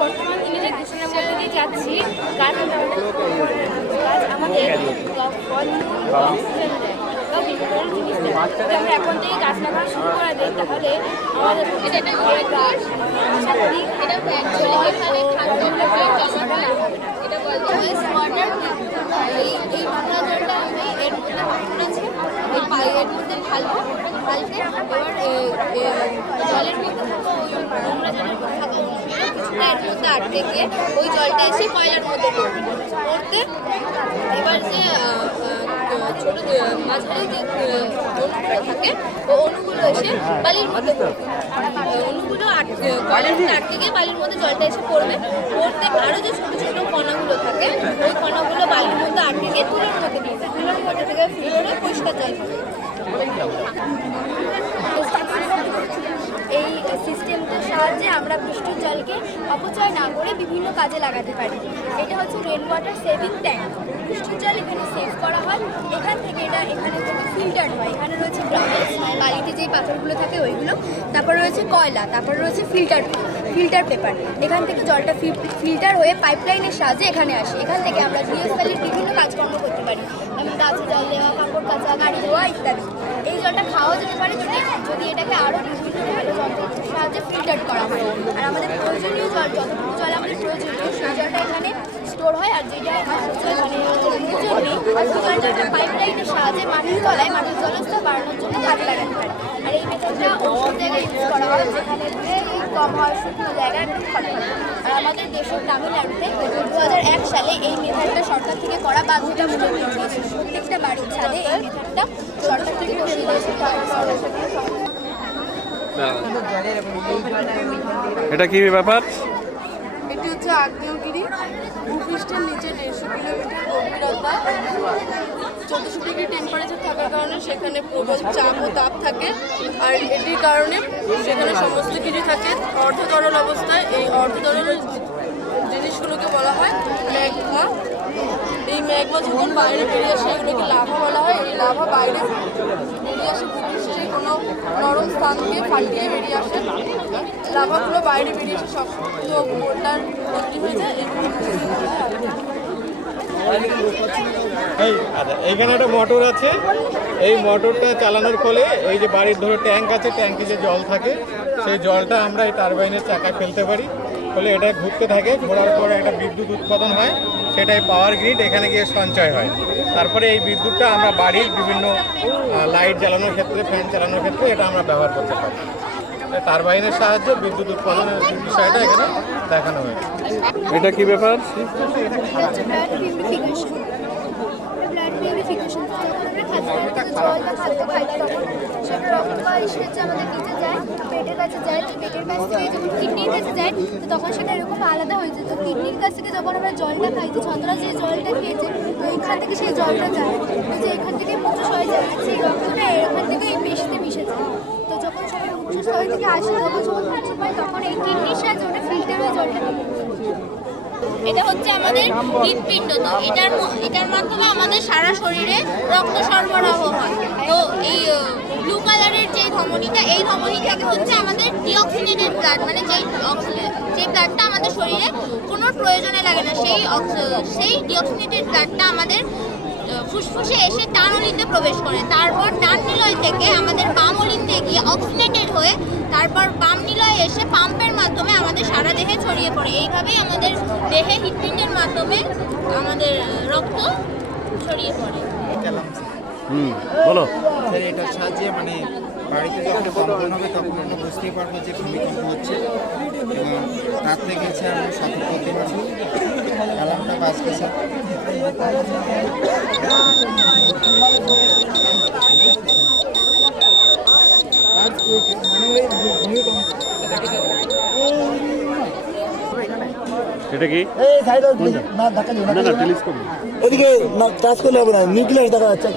বর্তমান দিনে যে দূষণের মধ্যে দিয়ে যাচ্ছি, গাছ আমাদের অক্সিজেন দেয় বা বিভিন্ন ধরনের জিনিস দেয়। যদি আমরা এখন থেকে গাছ লাগানো শুরু করে দিই তাহলে আমাদের গাছ আশা করি এই বাংলা জলটা আমি এর মধ্যে আছে এর মধ্যে ঢালবো, ঢালতে এবার জলের মধ্যে থাকা ওই নোংরা জলের মধ্যে থাকা কিছুটা এর মধ্যে আটকে গিয়ে ওই জলটা এসে কয়লার মধ্যে পড়তে এবার যে ছোট মাঝারি যে অণুগুলো থাকে ও অণুগুলো এসে বালির মধ্যে পড়বে। অণুগুলো কয়লার মধ্যে আটকে গিয়ে বালির মধ্যে জলটা এসে পড়বে, পড়তে আরও যে ছোটো ছোটো কণাগুলো থাকে ওই কণাগুলো বালির মধ্যে আটকে গিয়ে তুলোর মধ্যে পড়বে, তুলোর মধ্যে থেকে ফিল্টারে পরিষ্কার জল পাবে। এই সিস্টেমটার সাহায্যে আমরা বৃষ্টির জলকে অপচয় না করে বিভিন্ন কাজে লাগাতে পারি। এটা হচ্ছে রেন ওয়াটার সেভিং ট্যাঙ্ক। বৃষ্টির জল এখানে সেভ করা হয়, এখান থেকে এখানে ফিল্টার হয়। এখানে রয়েছে গ্রাভেলস, বালিতে যেই পাথরগুলো থাকে ওইগুলো, তারপর রয়েছে কয়লা, তারপর রয়েছে ফিল্টার পেপার। এখান থেকে জলটা ফিল্টার হয়ে পাইপলাইনের সাহায্যে এখানে আসে। এখান থেকে আমরা জিওস্প্যালির বিভিন্ন কাজকর্ম করতে পারি, যেমন গাছে জল দেওয়া, কাপড় কাচা, গাড়ি ধোয়া ইত্যাদি। এই জলটা খাওয়া যেতে পারে যদি এটাকে আরও বিভিন্ন ভালো যন্ত্রের সাহায্যে ফিল্টার করা হয়। আর আমাদের প্রয়োজনীয় জল, যতটুকু জল আমাদের প্রয়োজনীয় সেই জলটা এখানে স্টোর হয়। আর যেটা জলটা একটা পাইপলাইনের সাহায্যে মাটির জলস্তর বাড়ানোর জন্য কাজে লাগাতে পারে। আর এই মেথডটা অন্য জায়গায় ইউজ করা হয় যেখানে কম হয়, শুকনো জায়গায় একদম খটখট। আর আমাদের দেশের তামিলনাড়ুতে 2001 সালে এই মেথডটা সরকার থেকে করা বাধ্যতামূলক করে দিয়েছে। প্রত্যেকটা বাড়ির ছাদে এই মেথডটা সরকার থেকে বসিয়ে দিয়েছে। এটা কি ব্যাপার? এটি হচ্ছে আগ্নেয়গিরি, ভূপৃষ্ঠের নিচে 150 কিলোমিটার গভীরতা, 1400 ডিগ্রি টেম্পারেচার থাকার কারণে সেখানে প্রবল চাপ ও তাপ থাকে। আর এটির কারণে সেখানে সমস্ত কিছু থাকে অর্ধতরল অবস্থায়। এই অর্ধতরল জিনিসগুলোকে বলা হয় ম্যাগমা। এই ম্যাগমা যখন বাইরে বেরিয়ে আসে এগুলোকে লাভা বলা হয়। এই লাভা বাইরে বেরিয়ে আসে ভূপৃষ্ঠে কোনো নরম স্থানকে ফাটিয়ে বেরিয়ে আসে। লাভাগুলো বাইরে বেরিয়ে এসে শক্ত বোল্ডার তৈরি হয়ে যায়। এইখানে একটা মোটর আছে, এই মোটরটা চালানোর ফলে এই যে বাড়ির ধরে ট্যাঙ্ক আছে, ট্যাঙ্কে যে জল থাকে সেই জলটা আমরা এই টারবাইনের চাকায় ফেলতে পারি, ফলে এটা ঘুরতে থাকে, ঘোরার পরে একটা বিদ্যুৎ উৎপাদন হয়, সেটাই পাওয়ার গ্রিড এখানে গিয়ে সঞ্চয় হয়। তারপরে এই বিদ্যুৎটা আমরা বাড়ির বিভিন্ন লাইট জ্বালানোর ক্ষেত্রে, ফ্যান চালানোর ক্ষেত্রে এটা আমরা ব্যবহার করতে পারি। টারবাইনের সাহায্যে বিদ্যুৎ উৎপাদনের বিষয়টা এখানে দেখানো হয়েছে। এটা কি ব্যাপার? পেটের কাছে যায়, পেটের কাছ থেকে যখন কিডনির কাছে যায় তখন সেটা এরকম আলাদা হয়ে যেত। কিডনির কাছ থেকে যখন আমরা জলটা খাই, যে ছন্দ্রা যে জলটা খেয়েছে ওইখান থেকে সেই জলটা যায়, যে এখান থেকে মুখ্যশয় যায়, সেই রক্তটা এখান থেকে এই পেশিতে মিশে যায়। তো যখন সবাই মুখ্যশয় থেকে আসে, যখন সবাই মুখ্য পায় তখন এই কিডনির সাহায্যে ওটা ফিল্টার হয়ে জলটা খায়। এটা হচ্ছে আমাদের হৃৎপিণ্ড। তো এটার মাধ্যমে আমাদের সারা শরীরে রক্ত সরবরাহ হয়। তো এই ব্লু কালারের যে ধমনীটা, এই ধমনী থেকে হচ্ছে আমাদের ডিঅক্সিনেটেড ব্লাড, মানে যে ব্লাডটা আমাদের শরীরে কোনো প্রয়োজনে লাগে না, সেই ডিঅক্সিনেটেড ব্লাডটা আমাদের ফুসফুসে এসে টানলিতে প্রবেশ করে। তারপর ডান নিলয় থেকে আমাদের বাম অলিতে গিয়ে অক্সিনেটেড হয়ে তারপর বাম নিলয়ে এসে পাম্পের মাধ্যমে আমাদের সারা দেহে ছড়িয়ে পড়ে। এইভাবেই আমাদের দেহে হৃৎপিণ্ডের মাধ্যমে আমাদের রক্ত ছড়িয়ে পড়ে। বলো। এটার সাহায্যে মানে বাড়িতে যখন কম্পন হবে তখন আমরা বুঝতেই পারবো যে ভূমিকম্প হচ্ছে, এবং তার থেকে আমরা সতর্ক হতে পারবো। অ্যালার্মটা বাজতেছে। এটা কি? ওদিকে টাচ করলে হবে না, নিউক্লিয়াস দেখা যাচ্ছে।